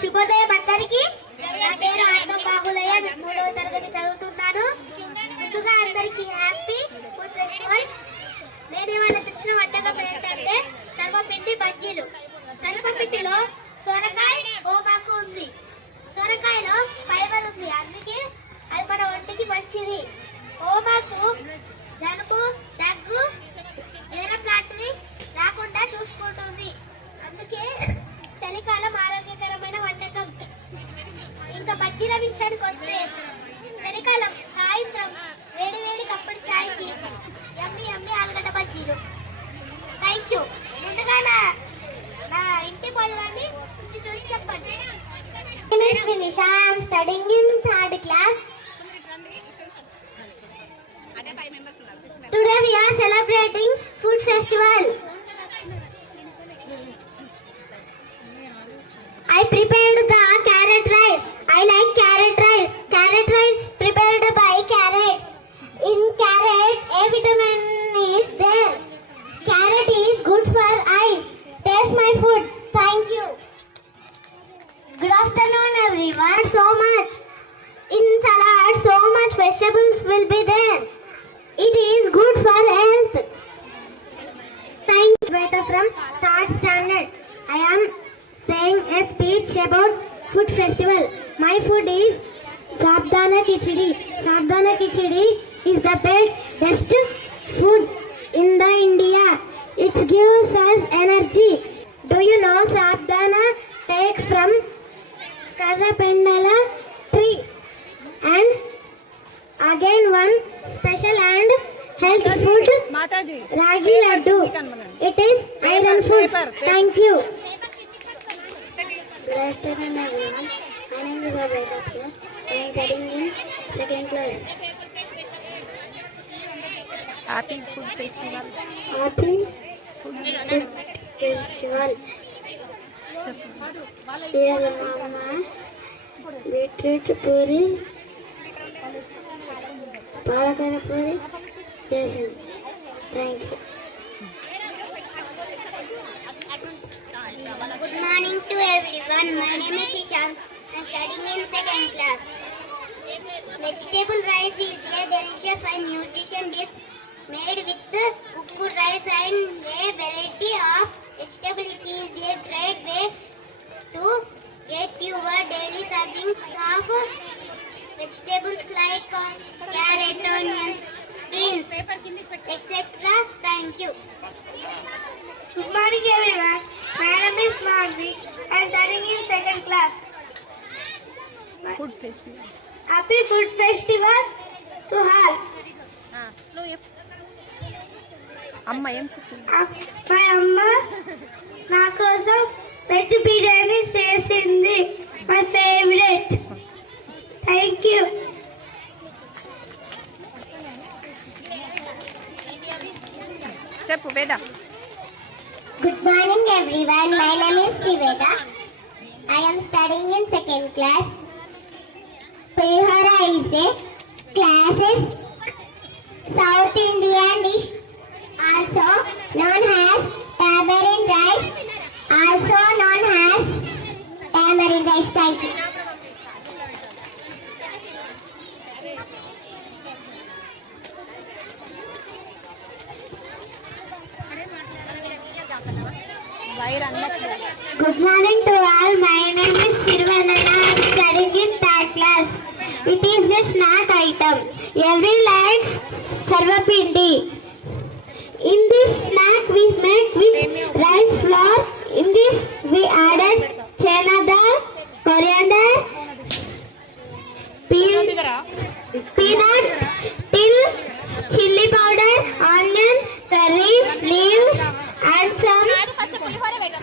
శుభోదయం అందరికి. నా పేరు ఆత్మ బాబులయ్య, 3వ తరగతి చదువుతున్నాను. ముందుగా అందరికి హ్యాపీ ఫుడ్ ఫెస్టివల్. నేను వాళ్ళ తెచ్చిన వంటకం ఏంటంటే సర్వపిండి బజ్జీలు. సర్వపిండిలో సొరకాయ ఓమాకు ఉంది. సొరకాయలో ఫైబర్ ఉంది, అందుకే అది మన ఒంటికి మంచిది. ఓమాకు జలుబు, దగ్గు, జ్వరం లాంటివి రాకుండా చూసుకుంటుంది, అందుకే చలికాలం ఆరోగ్యకరమైన వంటకం. ఇంకా బజ్జీల విషయానికి వస్తే చలికాలం సాయంత్రం వేడి వేడి కప్పటి చాయ్కి యమ్మీ యమ్మీ ఆలుగడ్డ బజ్జీలు. Thank you. ముందుగా నా ఇంటి భోజనాన్ని చూసి చెప్పండి. I am studying in 3rd class. Today we are celebrating food festival. I prepared the carrot rice. I like carrot rice. Carrot rice prepared by carrot. In carrot, A vitamin is there. Carrot is good for eyes. Taste my food. Thank you. Good afternoon everyone. So much. In salad, so much vegetables will be there. It is good for health. Thank you. Shweta from 3rd standard. I am saying a speech about food festival. My food is Sabdana Khichdi. Sabdana Khichdi is the best food in the India. It gives us energy. Do you know Sabdana takes from Karapendala tree? And again one special and health food, Ragi Laddu. It is iron food. Thank you. Good afternoon everyone. My name is Abhayda. I am studying in 2nd class. Happy Food Festival. Happy Food Festival. Here Mama beetroot puri, palakara puri చేసింది. Thank you. Good morning to everyone. My name is Ishan. I am studying in 2nd class. Vegetable rice is a delicious and nutritious dish made with cooked rice and a variety of vegetables. It is a great way to get your daily servings of vegetables like carrot, onions, beans, etc. Thank you. Good morning everyone. My name is Marvi. I am studying in 2nd class. Food Festival. Happy Food Festival to all. అమ్మ ఏం చెప్పింది? మా అమ్మ నా కోసం veg biryani చేసింది. My favourite. Thank you. చెప్పు వేద. Good morning everyone. My name is Shiveda. I am studying in 2nd class. Pulihora is a classic South Indian dish, also known as tamarind rice. Also known as tamarind rice. Thank you. Good morning to all. My name is Sirvanana. I am studying in 3rd class. It is a snack item. Every likes sarvapindi. In this snack we make with rice flour. In this we added chana dal, coriander, peanut, till, chili powder, onion, curry, leaves and some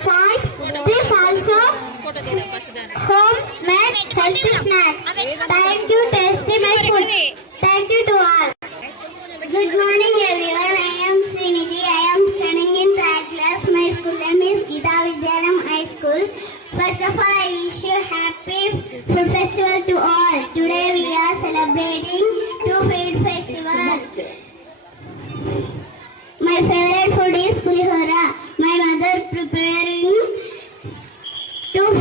salt. This also home-made healthy snack. Thank you, tasty my food. Thank you to all. Good morning everyone. I am Srinidhi. I am studying in 3rd class. name is Geeta Vidyanam High School. First of all, I wish you happy food festival to all. Today we are celebrating two food festivals. My favorite food is pulihora. My mother preparing two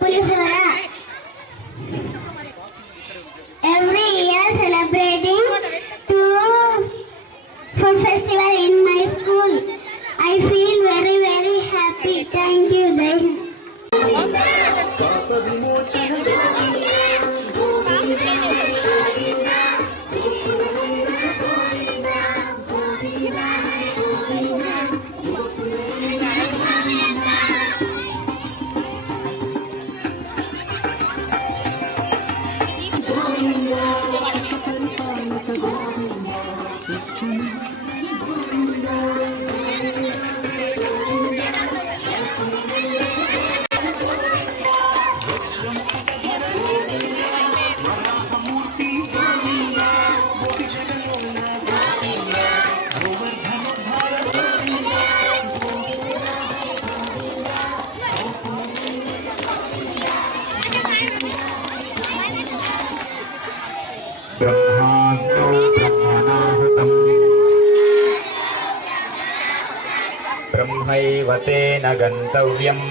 pulihora. Every year celebrating two food festival in my school. I feel very very happy. Thank you. ब्रह्माग्नौ ब्रह्मणाहुतम् ब्रह्मैव तेन गन्तव्यम्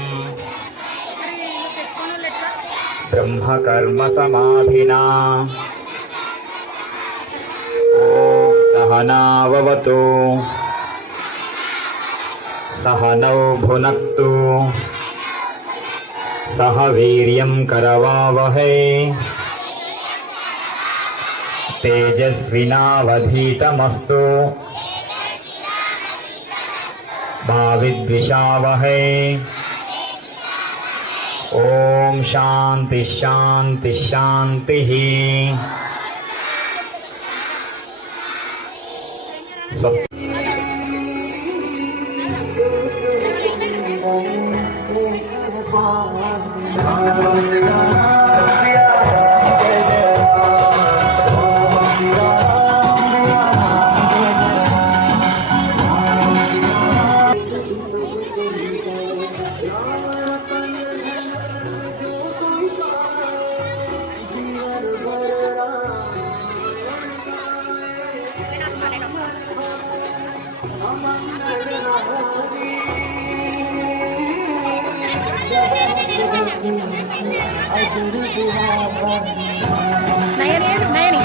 ब्रह्मकर्मसमाधिना ॐ सहनाववतु सहनौ भुनक्तु सह वीर्यं करवावहै तेजस्विनावधीतमस्तु मा विद्विषावहै ॐ शान्ति शान्ति शान्तिः स्वस्ति। నయని నయని